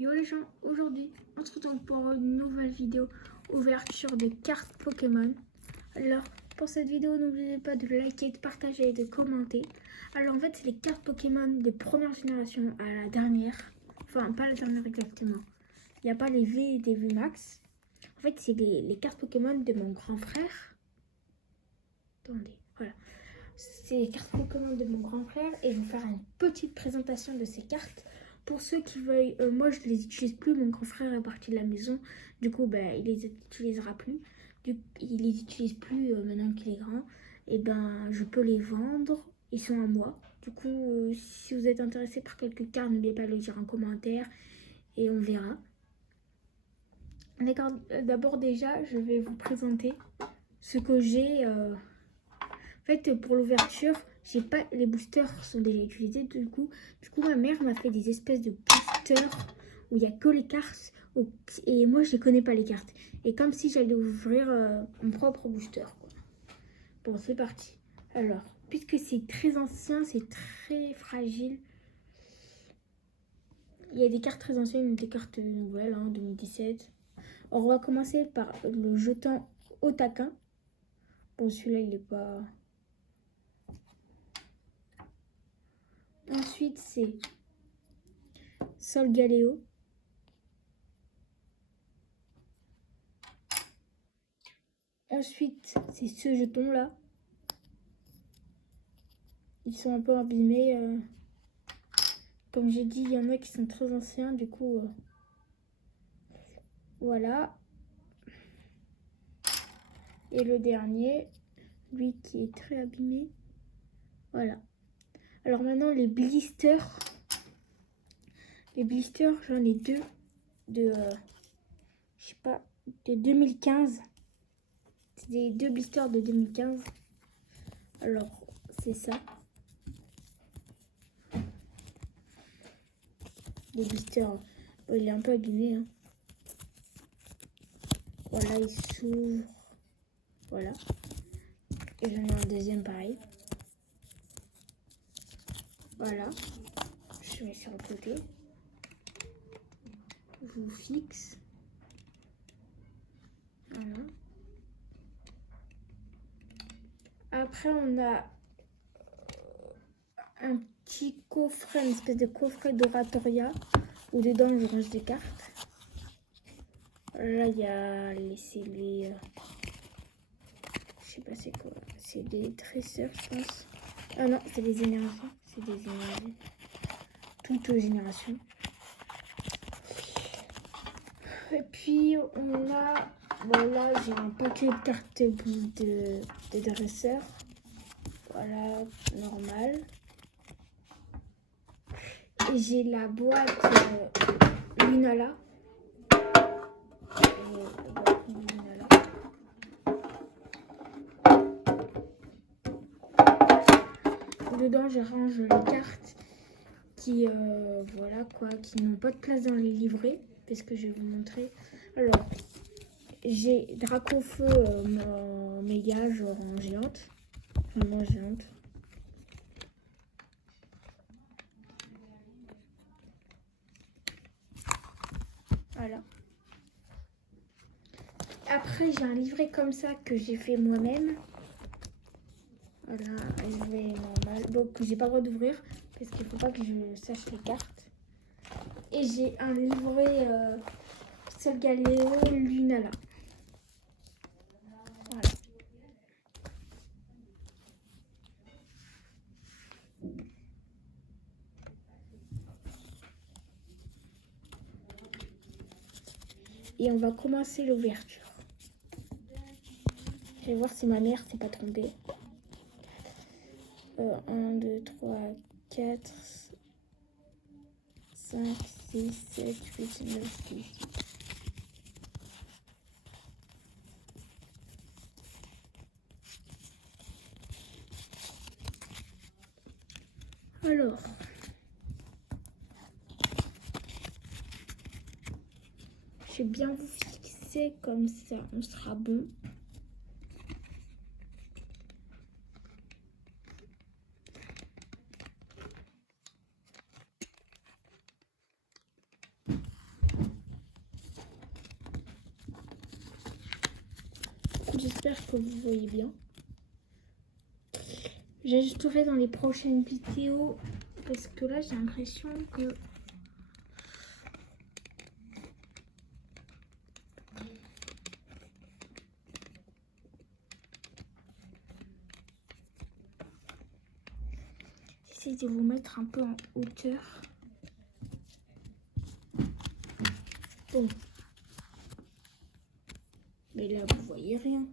Yo les gens, aujourd'hui on se retrouve pour une nouvelle vidéo ouverture de cartes Pokémon. Alors pour cette vidéo, n'oubliez pas de liker, de partager et de commenter. Alors en fait c'est les cartes Pokémon de première génération à la dernière. Enfin pas la dernière exactement. Il n'y a pas les V et des V Max. En fait c'est les cartes Pokémon de mon grand frère. Attendez, voilà. C'est les cartes Pokémon de mon grand frère et je vais faire une petite présentation de ces cartes. Pour ceux qui veulent, moi je les utilise plus, mon grand frère est parti de la maison, du coup il les utilisera plus, il les utilise plus maintenant qu'il est grand, et je peux les vendre, ils sont à moi. Du coup si vous êtes intéressé par quelques cartes, n'oubliez pas de le dire en commentaire et on verra. D'accord, d'abord déjà je vais vous présenter ce que j'ai. En fait, pour l'ouverture, j'ai pas, les boosters sont déjà utilisés. Du coup ma mère m'a fait des espèces de boosters où il n'y a que les cartes. Et moi, je les connais pas les cartes. Et comme si j'allais ouvrir mon propre booster, quoi. Bon, c'est parti. Alors, puisque c'est très ancien, c'est très fragile. Il y a des cartes très anciennes et des cartes nouvelles, 2017. Alors, on va commencer par le jeton Otaka. Bon, celui-là, il est pas... Ensuite, c'est Solgaleo. Ensuite, c'est ce jeton-là. Ils sont un peu abîmés. Comme j'ai dit, il y en a qui sont très anciens. Du coup, voilà. Et le dernier, lui qui est très abîmé. Voilà. Alors maintenant, les blisters. Les blisters, j'en ai deux. De, je sais pas, de 2015. C'est des deux blisters de 2015. Alors, c'est ça. Les blisters, bon, il est un peu abîmé. Voilà, il s'ouvre. Voilà. Et j'en ai un deuxième pareil. Voilà. Je mets sur le côté. Je vous fixe. Voilà. Après, on a un petit coffret, une espèce de coffret d'Oratoria, où dedans je range des cartes. Là, il y a les... je sais pas c'est quoi. C'est des tresseurs, je pense. Ah non, c'est des générations. C'est des générations. Toutes générations. Et puis, on a... Voilà, j'ai un paquet de cartes de dresseurs. Voilà, normal. Et j'ai la boîte Lunala. Dedans, je range les cartes qui, voilà quoi, qui n'ont pas de place dans les livrets, parce que je vais vous montrer. Alors, j'ai Dracofeu méga, genre en géante, vraiment géante. Voilà. Après, j'ai un livret comme ça que j'ai fait moi-même. Voilà, un livret normal. Donc, j'ai pas le droit d'ouvrir parce qu'il faut pas que je sache les cartes. Et j'ai un livret Solgaleo Lunala. Voilà. Et on va commencer l'ouverture. Je vais voir si ma mère s'est pas trompée. 1, 2, 3, 4, 5, 6, 7, 8, 9, 10. Alors, je vais bien vous fixer comme ça, on sera bon. J'espère que vous voyez bien. J'ajusterai dans les prochaines vidéos parce que là j'ai l'impression que j'essaie de vous mettre un peu en hauteur. Bon. Mais là vous voyez rien.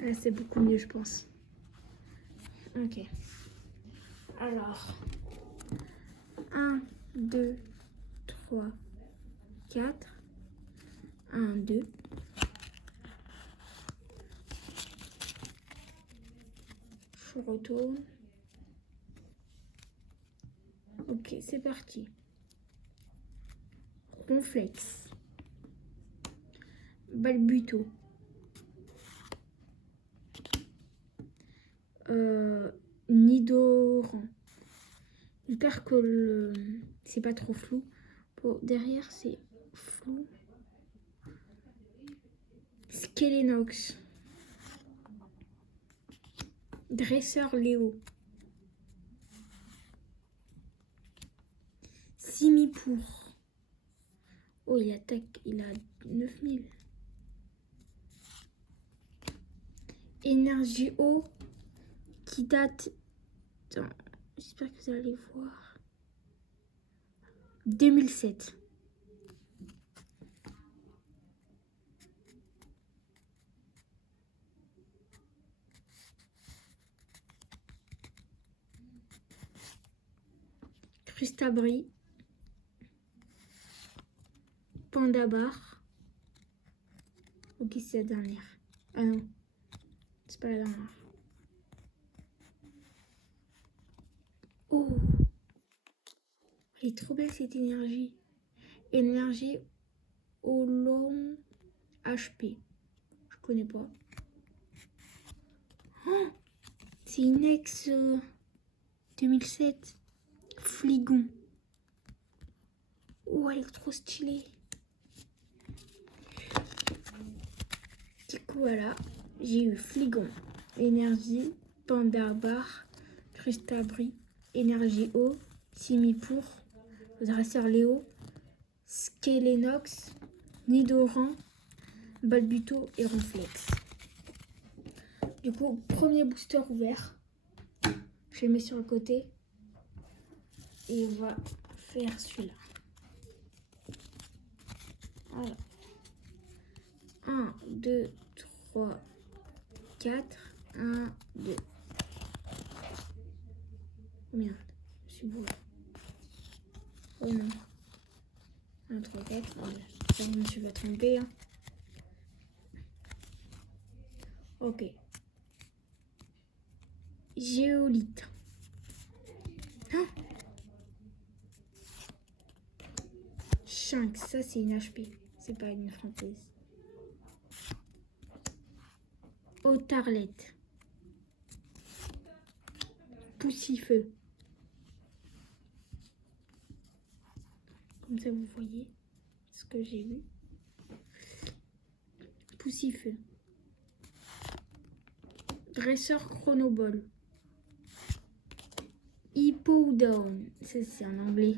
Là c'est beaucoup mieux je pense. Ok. Alors 1, 2, 3, 4. 1, 2. Je retourne. Ok, c'est parti. Ronflex. Balbuto. Nidoran. J'espère que c'est pas trop flou. Bon, derrière, c'est flou. Skelenox. Dresseur Léo. Simipour. Oh, il attaque, il a 9000. Énergie eau qui date... J'espère que vous allez voir. 2007. Crustabri. Pandabar. Ok, c'est la dernière. Ah non, c'est pas la dernière. Oh, elle est trop belle cette énergie. Énergie Olom HP. Je connais pas. Oh, c'est une ex 2007. Fligon. Oh, elle est trop stylée. Du coup, voilà. J'ai eu Fligon. Énergie. Pandabar. Crustabri. Énergie eau. Simipour. Dresseur Léo. Skelenox. Nidoran. Balbuto et Ronflex. Du coup, premier booster ouvert. Je le mets sur le côté. Et on va faire celui-là. Alors. 1, 2, 3, 4. 1, 2. Oh merde, je suis bourré. Oh non. 1, 3, 4. Ça, je me suis pas trompée. Hein. Ok. Géolite. Ah 5, ça c'est une HP. C'est pas une française. Otarlette. Poussifeu. Comme ça vous voyez ce que j'ai vu. Poussifeu. Dresseur Chronoball. Hippowdon. Ça c'est en anglais.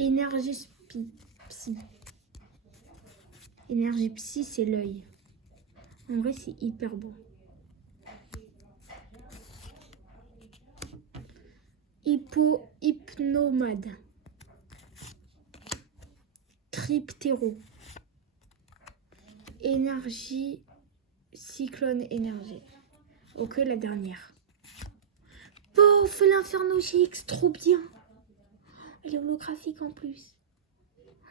Énergie Psy. Énergie Psy, c'est l'œil. En vrai, c'est hyper beau. Hypnomade. Cryptéro. Énergie. Cyclone énergie. Ok, la dernière. Pouf, l'Inferno GX, trop bien. Elle est holographique en plus.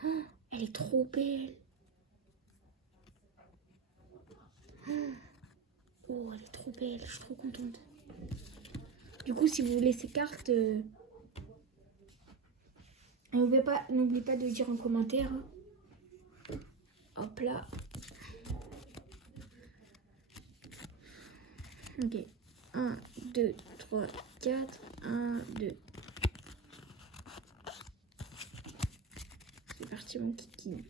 Oh, elle est trop belle. Oh, elle est trop belle, je suis trop contente. Du coup, si vous voulez ces cartes, n'oubliez pas de dire en commentaire. Hop là. Ok. 1, 2, 3, 4. 1, 2. C'est parti, mon kiki.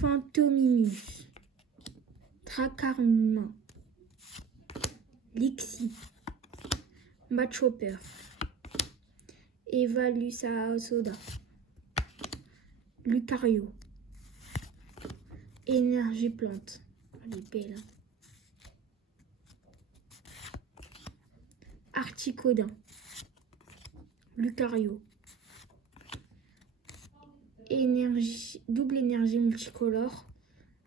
Fantominus. Dracarma. Lixi. Matchhopper. Evalusa Soda. Lucario. Énergie plante. Elle est belle. Hein. Articodin. Lucario. Énergie, double énergie multicolore.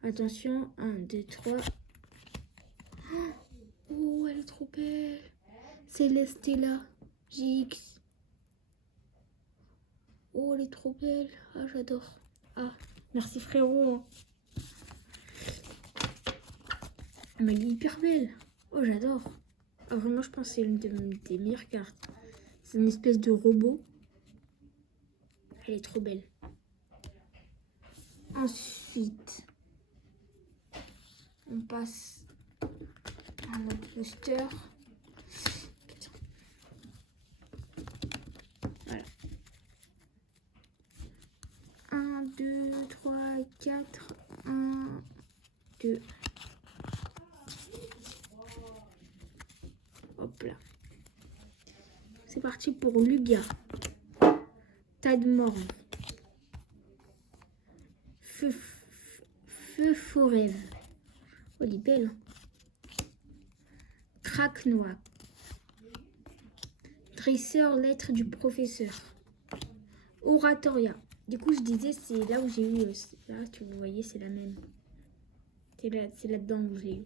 Attention, 1, 2, 3. Oh, elle est trop belle. Célestella GX. Oh, elle est trop belle. Ah, j'adore. Ah, merci frérot. Mais elle est hyper belle. Oh, j'adore. Ah, vraiment, je pense que c'est une des meilleures cartes. C'est une espèce de robot. Elle est trop belle. Ensuite, on passe à notre booster. Putain. Voilà. 1, 2, 3, 4. 1, 2. Hop là. C'est parti pour Lugia. Tadmorve. Feu Forêve. Oh, elle est belle. Craque-noix. Dresseur, lettre du professeur. Oratoria. Du coup, je disais, c'est là où j'ai eu. Là, tu vous voyez, c'est la même. C'est là-dedans où je l'ai eu.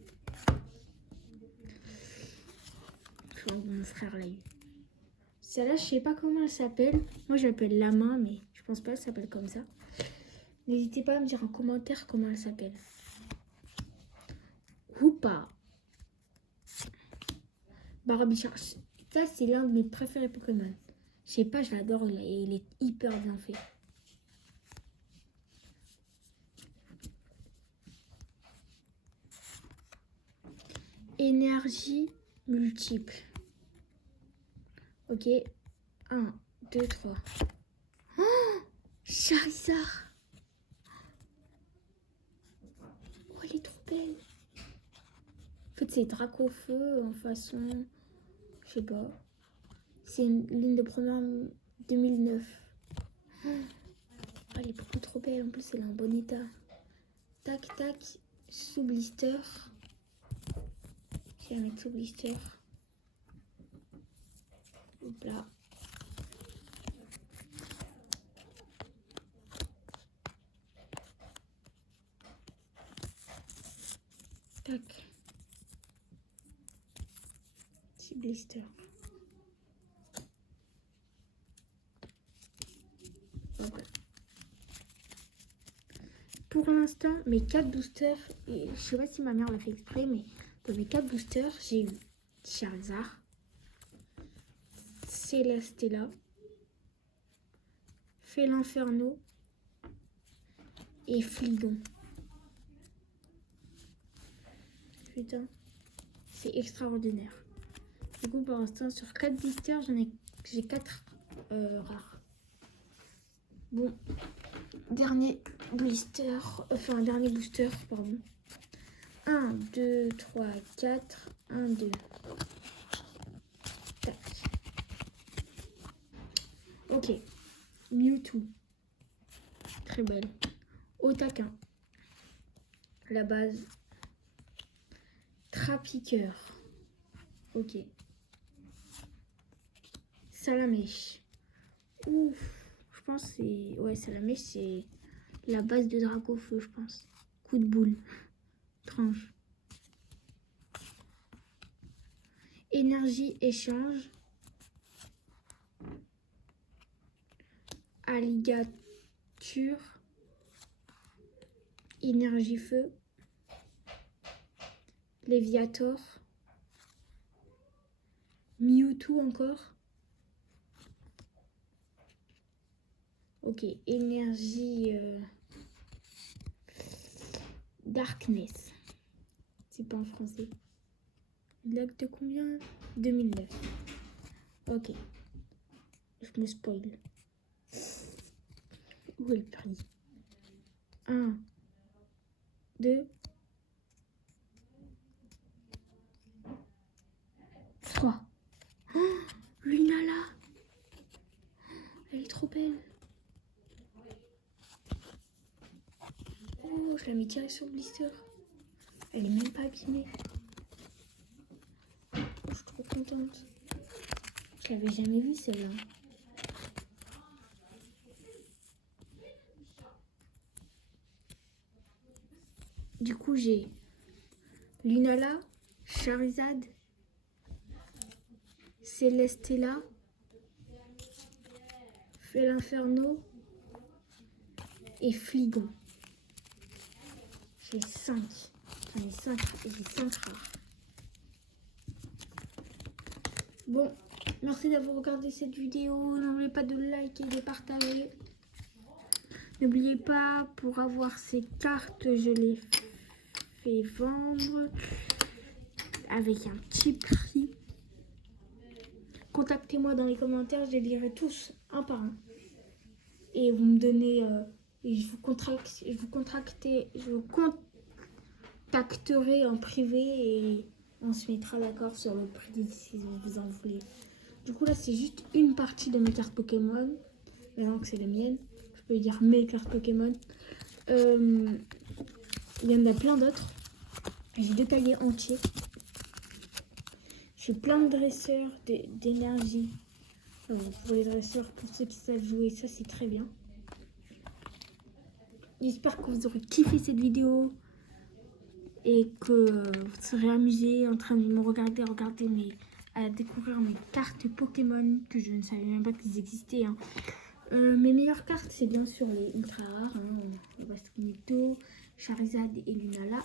Mon frère l'a eu. Celle-là, je sais pas comment elle s'appelle. Moi, je l'appelle la main, mais je pense pas qu'elle s'appelle comme ça. N'hésitez pas à me dire en commentaire comment elle s'appelle. Hoopa. Barbichard. Ça, c'est l'un de mes préférés Pokémon. Je sais pas, je l'adore. Il est hyper bien fait. Énergie multiple. Ok. 1, 2, 3. Oh, Charizard. Oh, elle est trop belle. En fait, c'est Dracofeu en façon... Je sais pas. C'est l'une des premières 2009. Oh, elle est beaucoup trop belle. En plus, elle est en bon état. Tac, tac. Sous blister. Je vais la mettre sous blister. Hop là. Tac. Sous blister. Hop là. Pour l'instant, mes 4 boosters, et je sais pas si ma mère l'a fait exprès, mais dans mes 4 boosters, j'ai eu Charizard, Célestella, Félinferno et Fligon. Putain, c'est extraordinaire. Du coup, pour l'instant, sur 4 boosters, j'ai 4 rares. Bon, dernier booster, pardon. 1, 2, 3, 4, 1, 2. Tac. Ok. Mewtwo. Très belle. Otaquin. La base. Trapiqueur. Ok. Salamèche. Ouf. Je pense que c'est... Ouais, Salamèche, c'est la base de Dracofeu, je pense. Coup de boule. Tranche. Énergie échange. Alligature. Énergie feu. Léviator. Mewtwo encore. Ok, énergie Darkness. C'est pas en français. Il date de combien? 2009. Ok. Je me spoil. Où est le prix? 1, 2, 3. Oh, Lunala. Elle est trop belle. Oh, je la mets direct sur le blister. Elle est même pas abîmée. Oh, je suis trop contente. Je l'avais jamais vue celle-là. Du coup, j'ai Lunala, Charizard, Celestella, Felinferno et Fligon. J'ai 5. J'en ai 5 et j'ai 5 rares. Bon, merci d'avoir regardé cette vidéo. N'oubliez pas de liker et de partager. N'oubliez pas, pour avoir ces cartes, je les fais vendre avec un petit prix. Contactez-moi dans les commentaires, je les lirai tous un par un. Et vous me donnez... je vous contacterai en privé et on se mettra d'accord sur le prix si vous en voulez. Du coup là c'est juste une partie de mes cartes Pokémon. Maintenant que c'est les miennes, je peux dire mes cartes Pokémon. Il y en a plein d'autres. J'ai 2 cahiers entiers. J'ai plein de dresseurs d'énergie. Pour les dresseurs, pour ceux qui savent jouer, ça c'est très bien. J'espère que vous aurez kiffé cette vidéo et que vous serez amusés en train de me regarder à découvrir mes cartes Pokémon que je ne savais même pas qu'ils existaient. Hein. Mes meilleures cartes, c'est bien sûr les ultra rares, hein, Bastonito, Charizard et Lunala.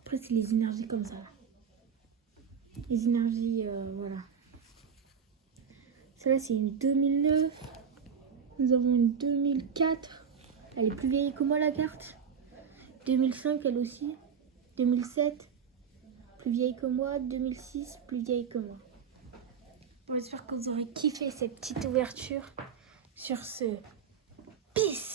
Après, c'est les énergies comme ça. Les énergies, voilà. Celle-là, c'est une 2009. Nous avons une 2004. Elle est plus vieille que moi, la carte. 2005, elle aussi. 2007, plus vieille que moi. 2006, plus vieille que moi. Bon, j'espère que vous aurez kiffé cette petite ouverture. Sur ce, peace!